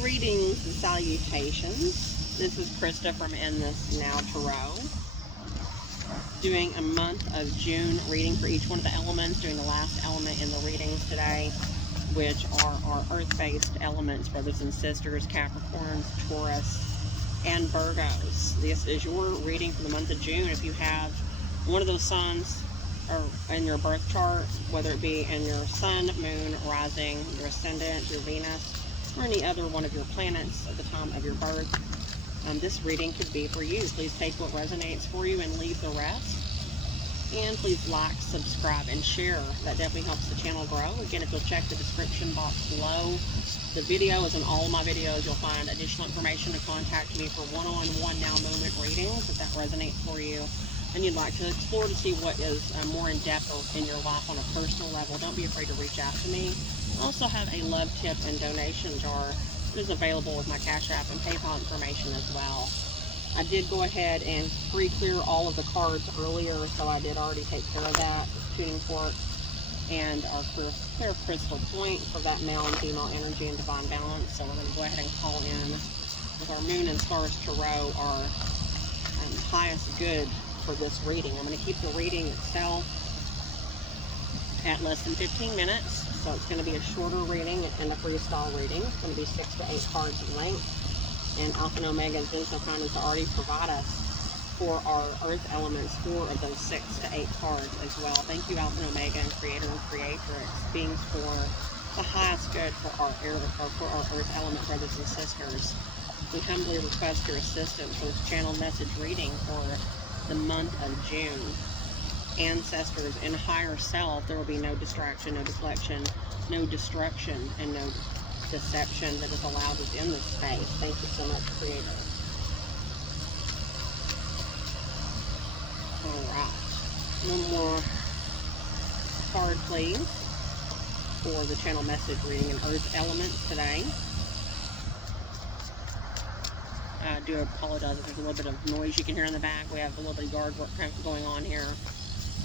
Greetings and salutations. This is Krista from In This Now Tarot. Doing a month of June reading for each one of the elements. Doing the last element in the readings today, which are our earth-based elements, brothers and sisters, Capricorns, Taurus, and Virgos. This is your reading for the month of June. If you have one of those signs or in your birth chart, whether it be in your sun, moon, rising, your ascendant, your Venus, or any other one of your planets at the time of your birth, this reading could be for you. Please take what resonates for you and leave the rest. And please like, subscribe, and share. That definitely helps the channel grow. Again, if you'll check the description box below the video, as in all of my videos, you'll find additional information to contact me for one-on-one now moment readings if that resonates for you and you'd like to explore to see what is more in depth in your life on a personal level. Don't be afraid to reach out to me. I also have a love tip and donation jar that is available with my Cash App and PayPal information as well. I did go ahead and pre-clear all of the cards earlier, so I did already take care of that. Tuning fork and our clear crystal point for that male and female energy and divine balance. So we're going to go ahead and call in with our Moon and Stars Tarot, our highest good for this reading. I'm going to keep the reading itself at less than 15 minutes, so it's going to be a shorter reading and a freestyle reading. It's going to be 6 to 8 cards in length, and Alpha and Omega has been so kind as to already provide us for our earth elements 4 of those 6 to 8 cards as well. Thank you, Alpha and Omega and Creator and Creatrix, beings for the highest good for our earth element brothers and sisters. We humbly request your assistance for this channel message reading for the month of June. Ancestors and higher self, there will be no distraction, no deflection, no destruction, and no deception that is allowed within this space. Thank you so much, Creator. Alright. One more card, please, for the channel message reading in Earth Elements today. I do apologize if there's a little bit of noise you can hear in the back. We have a little bit of yard work going on here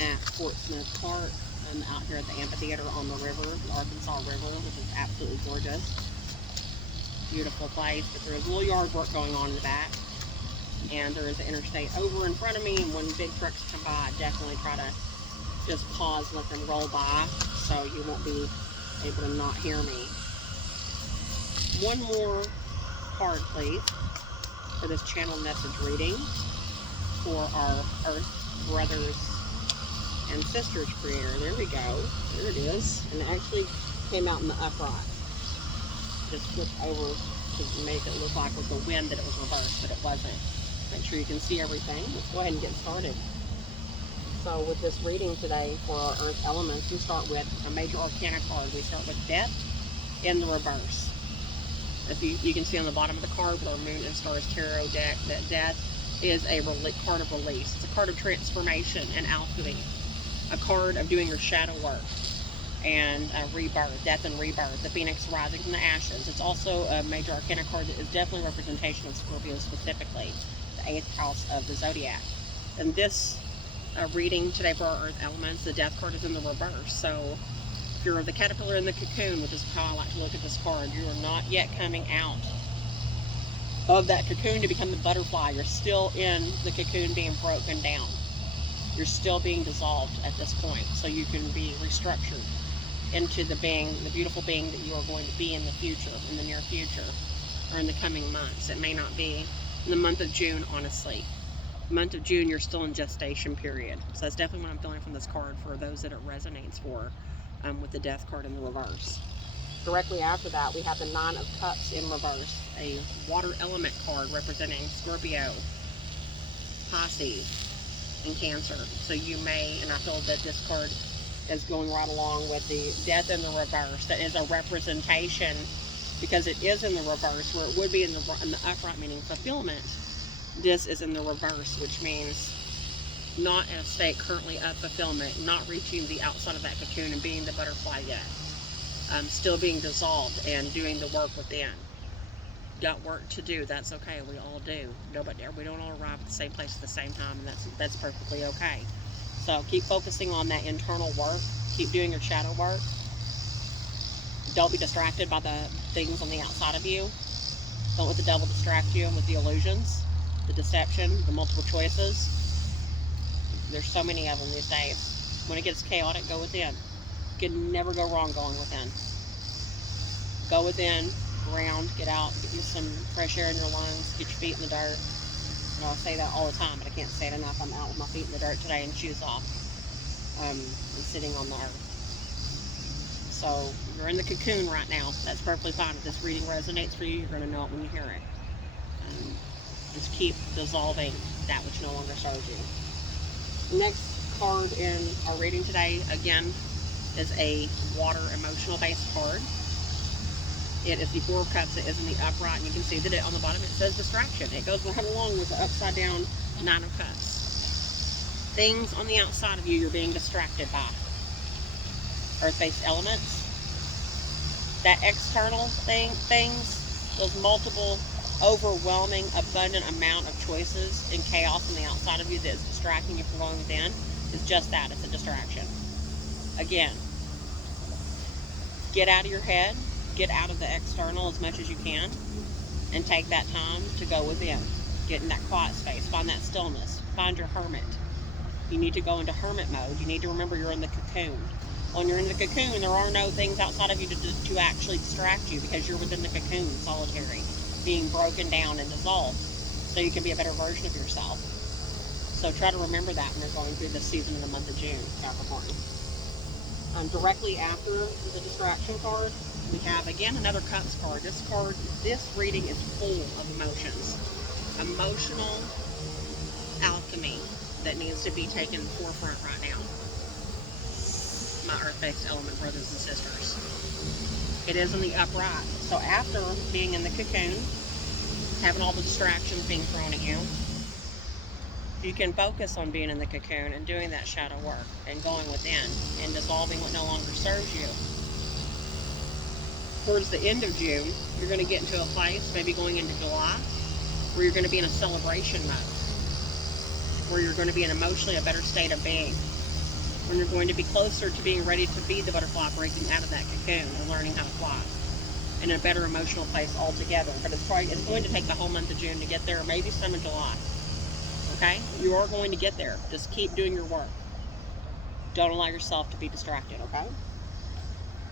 at Portsmouth Park, out here at the amphitheater on the river, the Arkansas River, which is absolutely gorgeous. Beautiful place, but there is a little yard work going on in the back. And there is an interstate over in front of me, and when big trucks come by, I definitely try to just pause, let them roll by, so you won't be able to not hear me. One more card, please, for this channel message reading for our Earth brothers and sisters creator. There we go. There it is. And it actually came out in the upright. Just flipped over to make it look like with the wind that it was reversed, but it wasn't. Make sure you can see everything. Let's go ahead and get started. So with this reading today for our Earth elements, we start with a major arcana card. We start with Death in the reverse. If you can see on the bottom of the card with our Moon and Stars Tarot deck that Death is a card of release. It's a card of transformation and alchemy. A card of doing your shadow work and rebirth, death and rebirth, the phoenix rising from the ashes. It's also a major arcana card that is definitely a representation of Scorpio specifically, the 8th house of the zodiac. And this reading today for our earth elements, the Death card is in the reverse. So if you're the caterpillar in the cocoon, which is how I like to look at this card, you are not yet coming out of that cocoon to become the butterfly. You're still in the cocoon being broken down. You're still being dissolved at this point, so you can be restructured into the being, the beautiful being that you are going to be in the future, in the near future, or in the coming months. It may not be in the month of June, honestly. The month of June, you're still in gestation period. So that's definitely what I'm feeling from this card for those that it resonates for, with the Death card in the reverse. Directly after that, we have the 9 of Cups in reverse, a water element card representing Scorpio, Pisces, and Cancer. So you may, and I feel that this card is going right along with the Death in the reverse. That is a representation, because it is in the reverse, where it would be in the upright, meaning fulfillment. This is in the reverse, which means not in a state currently of fulfillment, not reaching the outside of that cocoon and being the butterfly yet. Still being dissolved and doing the work within. Got work to do, that's okay, we all do. We don't all arrive at the same place at the same time, and that's perfectly okay. So keep focusing on that internal work, keep doing your shadow work. Don't be distracted by the things on the outside of you. Don't let the devil distract you with the illusions, the deception, the multiple choices. There's so many of them these days. When it gets chaotic, go within. You can never go wrong going within. Go within, ground, get out, get you some fresh air in your lungs, get your feet in the dirt. You know, I say that all the time, but I can't say it enough. I'm out with my feet in the dirt today and shoes off. And sitting on the earth. So you're in the cocoon right now. That's perfectly fine. If this reading resonates for you, you're going to know it when you hear it. Just keep dissolving that which no longer serves you. Next card in our reading today, again, is a water emotional based card. It is the Four of Cups. It is in the upright, and you can see that on the bottom it says distraction. It goes right along with the upside down Nine of Cups. Things on the outside of you you're being distracted by. Earth-based elements. That external things, those multiple, overwhelming, abundant amount of choices and chaos on the outside of you that is distracting you from going within, is just that. It's a distraction. Again, get out of your head. Get out of the external as much as you can and take that time to go within. Get in that quiet space. Find that stillness. Find your hermit. You need to go into hermit mode. You need to remember you're in the cocoon. When you're in the cocoon, there are no things outside of you to actually distract you because you're within the cocoon, solitary, being broken down and dissolved so you can be a better version of yourself. So try to remember that when you're going through this season in the month of June, Capricorn. Directly after the distraction card, we have, again, another Cups card. This reading is full of emotions. Emotional alchemy that needs to be taken forefront right now. My earth-based element brothers and sisters. It is in the upright. So after being in the cocoon, having all the distractions being thrown at you, you can focus on being in the cocoon and doing that shadow work and going within and dissolving what no longer serves you. Towards the end of June, you're going to get into a place, maybe going into July, where you're going to be in a celebration mode, where you're going to be in emotionally a better state of being, when you're going to be closer to being ready to be the butterfly breaking out of that cocoon and learning how to fly in a better emotional place altogether. But it's going to take the whole month of June to get there, maybe some in July. Okay? You are going to get there. Just keep doing your work. Don't allow yourself to be distracted, okay?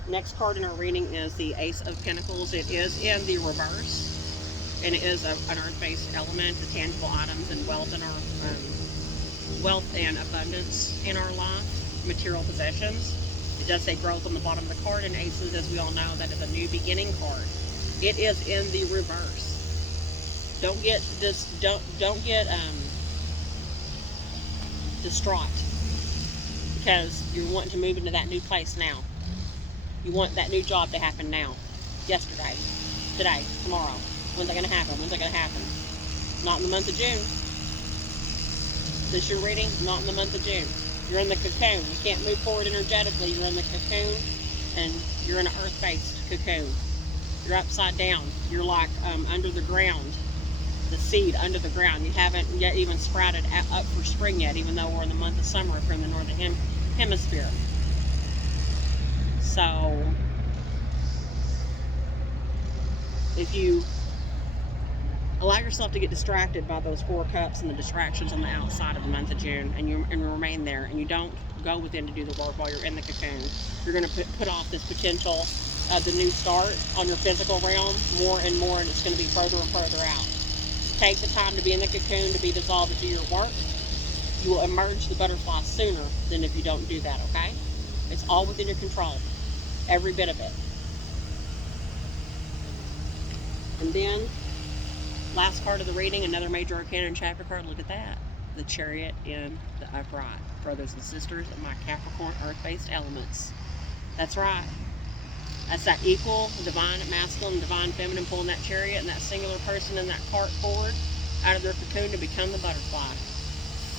Next card in our reading is the Ace of Pentacles. It is in the reverse, and it is an earth-based element, the tangible items and wealth in our wealth and abundance in our life. Material possessions. It does say growth on the bottom of the card, and aces, as we all know, that is a new beginning card. It is in the reverse. Don't get distraught because you're wanting to move into that new place now. You want that new job to happen now, yesterday, today, tomorrow. When's that going to happen? When's that going to happen? Not in the month of June. This your reading? Not in the month of June. You're in the cocoon. You can't move forward energetically. You're in the cocoon, and you're in an earth-based cocoon. You're upside down. You're like under the ground, the seed under the ground. You haven't yet even sprouted up for spring yet, even though we're in the month of summer if you're in the northern hemisphere. So, if you allow yourself to get distracted by those Four Cups and the distractions on the outside of the month of June, and you remain there, and you don't go within to do the work while you're in the cocoon, you're going to put off this potential of the new start on your physical realm more and more, and it's going to be further and further out. Take the time to be in the cocoon, to be dissolved, to do your work. You will emerge the butterfly sooner than if you don't do that, okay? It's all within your control. Every bit of it. And then, last card of the reading, another major arcana and chapter card. Look at that. The Chariot in the upright. Brothers and sisters of my Capricorn earth-based elements. That's right. That's that equal, divine masculine, divine feminine pulling that chariot and that singular person in that cart forward out of their cocoon to become the butterfly.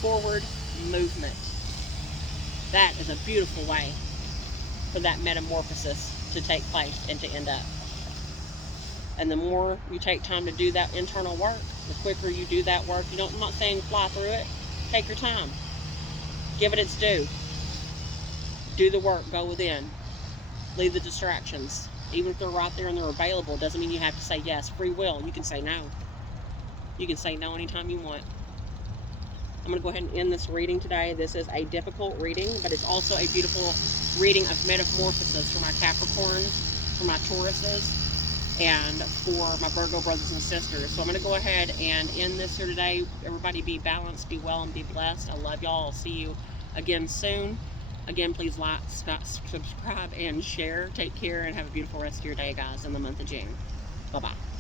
Forward movement. That is a beautiful way for that metamorphosis to take place and to end up. And the more you take time to do that internal work, the quicker you do that work. I'm not saying fly through it. Take your time. Give it its due. Do the work. Go within. Leave the distractions. Even if they're right there and they're available, doesn't mean you have to say yes. Free will. You can say no. You can say no anytime you want. I'm going to go ahead and end this reading today. This is a difficult reading, but it's also a beautiful reading of metamorphosis for my Capricorns, for my Tauruses, and for my Virgo brothers and sisters. So I'm going to go ahead and end this here today. Everybody be balanced, be well, and be blessed. I love y'all. I'll see you again soon. Again, please like, subscribe, and share. Take care, and have a beautiful rest of your day, guys, in the month of June. Bye-bye.